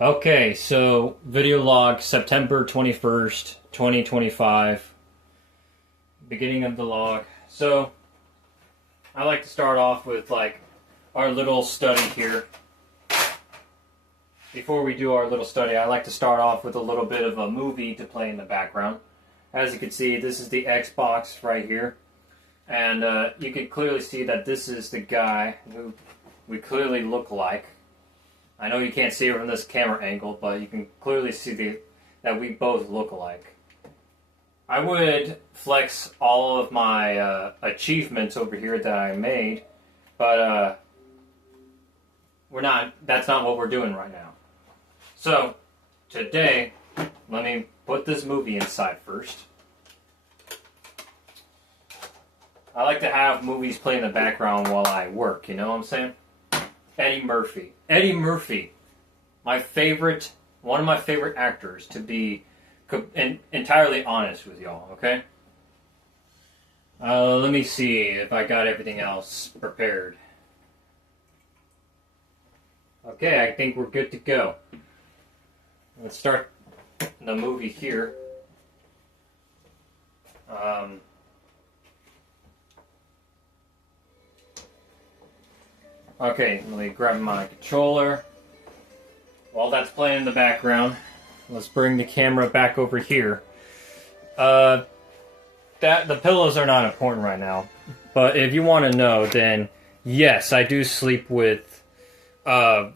Okay, so video log September 21st, 2025. Beginning of the log. So, I like to start off with like our little study here. Before we do our little study, I like to start off with a little bit of a movie to play in the background. As you can see, this is the Xbox right here. And you can clearly see that this is the guy who we clearly look like. I know you can't see it from this camera angle, but you can clearly see that we both look alike. I would flex all of my achievements over here that I made, but that's not what we're doing right now. So, today, let me put this movie inside first. I like to have movies play in the background while I work, you know what I'm saying? Eddie Murphy. Eddie Murphy. One of my favorite actors, to be entirely honest with y'all, okay? Let me see if I got everything else prepared. Okay, I think we're good to go. Let's start the movie here. Okay, let me grab my controller. While that's playing in the background, let's bring the camera back over here. The pillows are not important right now, but if you want to know, then yes, I do sleep with 4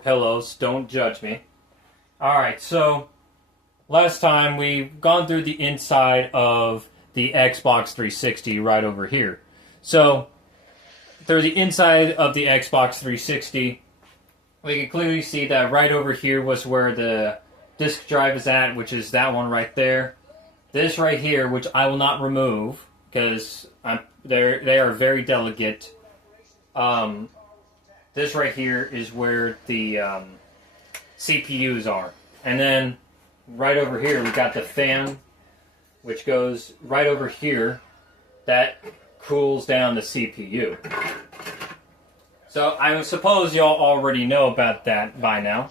pillows. Don't judge me. All right, so last time we've gone through the inside of the Xbox 360 right over here. So through the inside of the Xbox 360, we can clearly see that right over here was where the disk drive is at, which is that one right there. This right here, which I will not remove because they are very delicate. This right here is where the CPUs are. And then right over here, we got the fan, which goes right over here. That cools down the CPU. So I suppose y'all already know about that by now.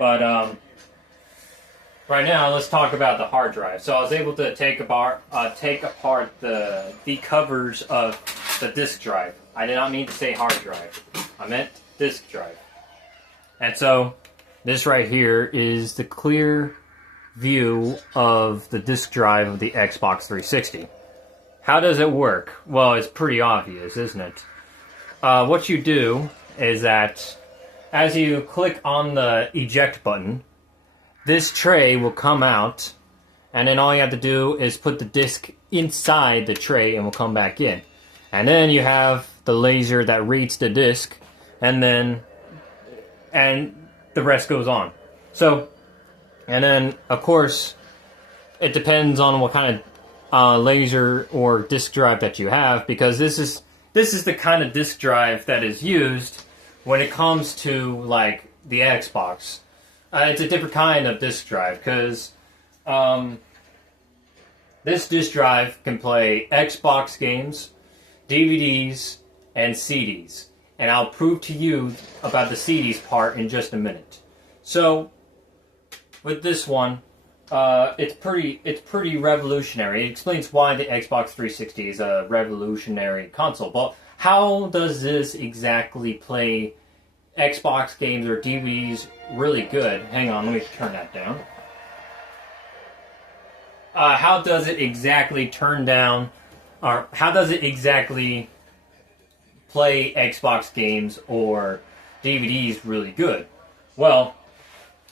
But right now, let's talk about the hard drive. So I was able to take apart the covers of the disk drive. I did not mean to say hard drive. I meant disk drive. And so this right here is the clear view of the disk drive of the Xbox 360. How does it work? Well, it's pretty obvious, isn't it? What you do is that as you click on the eject button, this tray will come out, and then all you have to do is put the disk inside the tray and will come back in. And then you have the laser that reads the disk, and the rest goes on. So, and then, of course, it depends on what kind of laser or disk drive that you have, because this is the kind of disk drive that is used when it comes to like the Xbox. It's a different kind of disk drive because this disk drive can play Xbox games, DVDs, and CDs, and I'll prove to you about the CDs part in just a minute. So with this one, it's pretty revolutionary. It explains why the Xbox 360 is a revolutionary console. But how does this exactly play Xbox games or DVDs really good? Hang on, let me turn that down. How does it exactly play Xbox games or DVDs really good? Well,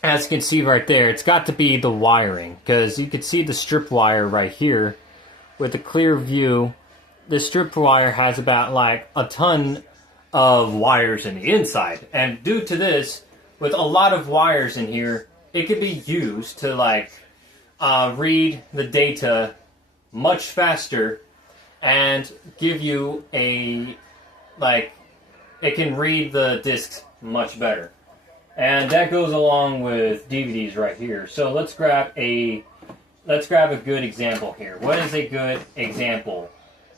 as you can see right there, it's got to be the wiring, because you can see the strip wire right here with a clear view. The strip wire has about like a ton of wires in the inside, and due to this, with a lot of wires in here, it could be used to like read the data much faster and give you it can read the discs much better. And that goes along with DVDs right here. So let's grab a good example here. What is a good example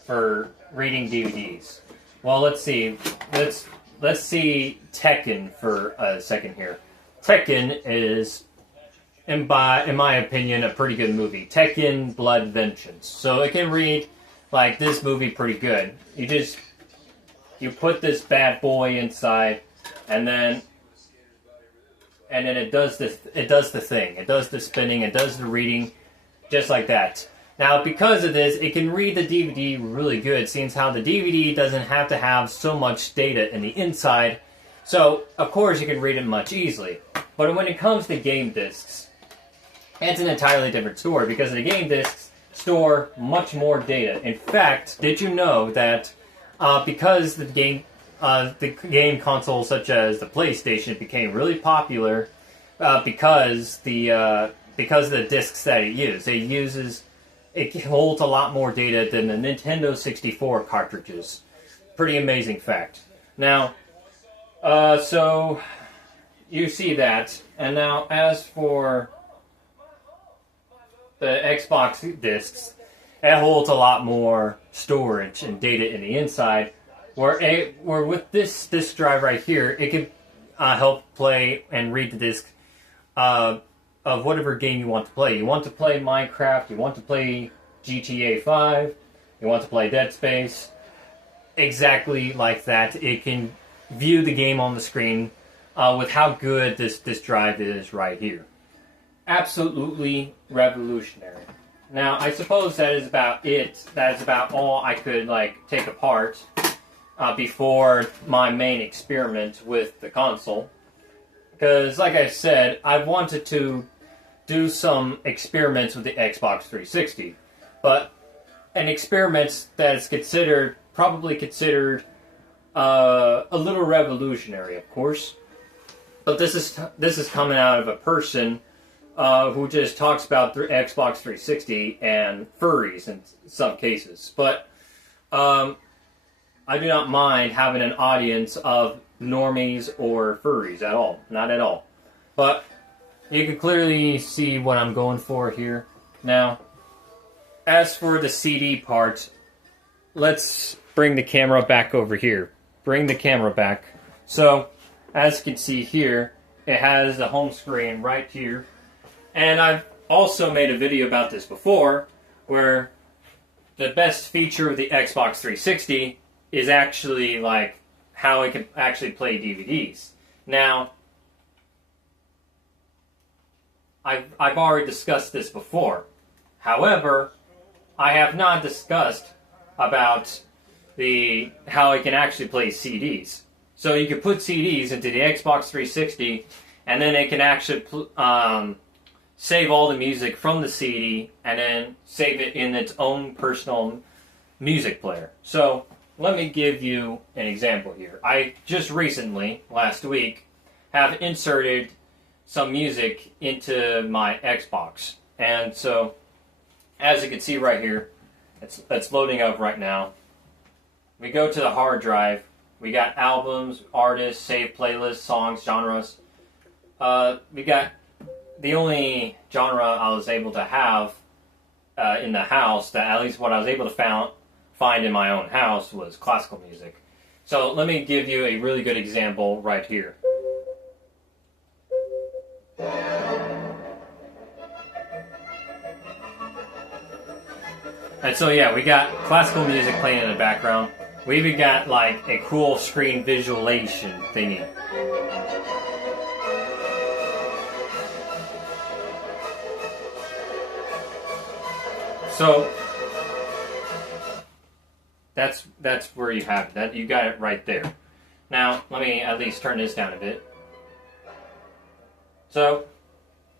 for reading DVDs? Well, let's see. let's see Tekken for a second here. Tekken is, in my opinion, a pretty good movie. Tekken Blood Vengeance. So it can read like this movie pretty good. You put this bad boy inside, and then it does the thing. It does the spinning. It does the reading, just like that. Now, because of this, it can read the DVD really good, seeing how the DVD doesn't have to have so much data in the inside. So, of course, you can read it much easily. But when it comes to game discs, it's an entirely different story, because the game discs store much more data. In fact, did you know that because the game consoles such as the PlayStation became really popular because of the discs that it holds a lot more data than the Nintendo 64 cartridges. Pretty amazing fact. Now, so you see that, and now as for the Xbox discs, it holds a lot more storage and data in the inside. Where with this disk drive right here, it can help play and read the disc of whatever game you want to play. You want to play Minecraft, you want to play GTA 5, you want to play Dead Space, exactly like that. It can view the game on the screen with how good this drive is right here. Absolutely revolutionary. Now, I suppose that is about it. That is about all I could take apart before my main experiment with the console. Because, like I said, I wanted to do some experiments with the Xbox 360. But an experiment that is probably considered a little revolutionary, of course. But this is coming out of a person who just talks about the Xbox 360 and furries in some cases. But I do not mind having an audience of normies or furries at all. Not at all. But you can clearly see what I'm going for here. Now, as for the CD part, let's bring the camera back over here. Bring the camera back. So, as you can see here, it has the home screen right here. And I've also made a video about this before, where the best feature of the Xbox 360 is actually how it can actually play DVDs. Now, I've already discussed this before. However, I have not discussed about how it can actually play CDs. So you can put CDs into the Xbox 360, and then it can actually save all the music from the CD, and then save it in its own personal music player. So, let me give you an example here. I just recently, last week, have inserted some music into my Xbox. And so, as you can see right here, it's loading up right now. We go to the hard drive. We got albums, artists, saved playlists, songs, genres. We got the only genre I was able to have in the house, that at least what I was able to find in my own house, was classical music. So let me give you a really good example right here. And so yeah, we got classical music playing in the background. We even got a cool screen visualization thingy. So that's where you have it. That you got it right there. Now let me at least turn this down a bit. So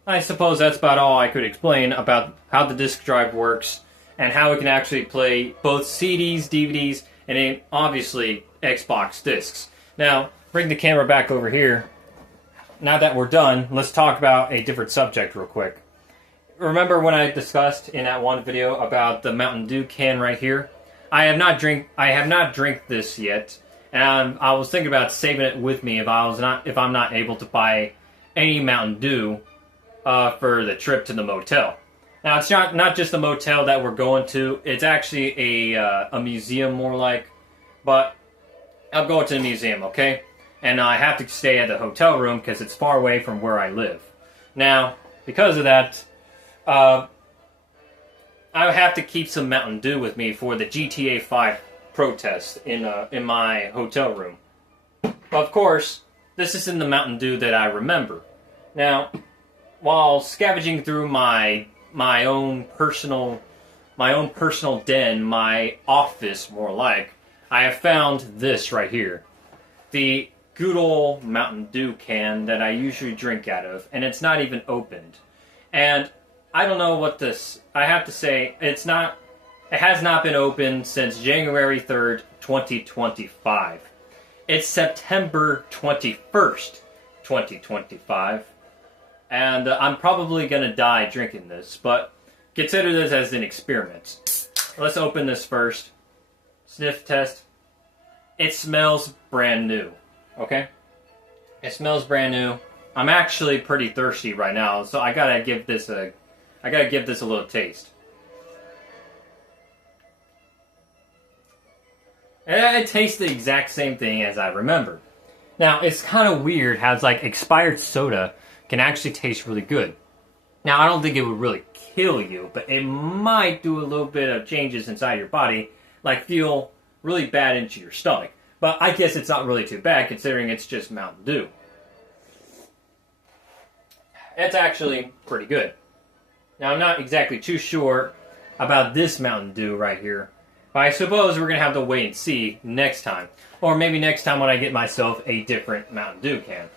I suppose that's about all I could explain about how the disk drive works and how it can actually play both CDs, DVDs, and then obviously Xbox discs. Now bring the camera back over here. Now that we're done, let's talk about a different subject real quick. Remember when I discussed in that one video about the Mountain Dew can right here? I have not drank this yet, and I was thinking about saving it with me if I'm not able to buy any Mountain Dew for the trip to the motel. Now it's not just the motel that we're going to; it's actually a museum more like. But I'll go to the museum, okay? and I have to stay at the hotel room because it's far away from where I live. Now, because of that, I have to keep some Mountain Dew with me for the GTA 5 protest in my hotel room. Of course, this isn't the Mountain Dew that I remember. Now, while scavenging through my own personal den, my office more like, I have found this right here. The good old Mountain Dew can that I usually drink out of, and it's not even opened. And I don't know what this, I have to say, it has not been opened since January 3rd, 2025. It's September 21st, 2025. And I'm probably going to die drinking this, but consider this as an experiment. Let's open this first. Sniff test. It smells brand new. Okay? It smells brand new. I'm actually pretty thirsty right now, so I gotta give this a little taste. And it tastes the exact same thing as I remember. Now, it's kind of weird how it's like expired soda can actually taste really good. Now, I don't think it would really kill you, but it might do a little bit of changes inside your body, like feel really bad into your stomach. But I guess it's not really too bad considering it's just Mountain Dew. It's actually pretty good. Now, I'm not exactly too sure about this Mountain Dew right here, but I suppose we're going to have to wait and see next time. Or maybe next time when I get myself a different Mountain Dew can.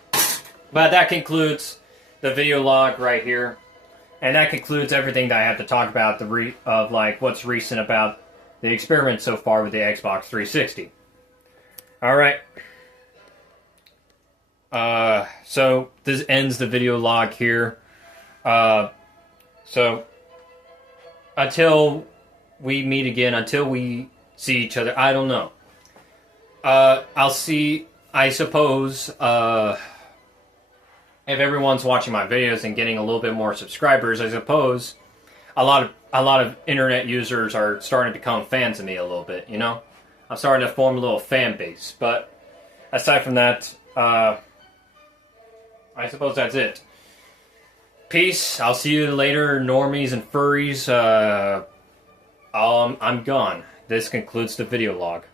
But that concludes the video log right here. And that concludes everything that I have to talk about what's recent about the experiment so far with the Xbox 360. Alright. So this ends the video log here. So until we meet again, until we see each other, I don't know. I'll see, I suppose, if everyone's watching my videos and getting a little bit more subscribers, I suppose a lot of internet users are starting to become fans of me a little bit, you know? I'm starting to form a little fan base, but aside from that, I suppose that's it. Peace. I'll see you later, normies and furries. I'm gone. This concludes the video log.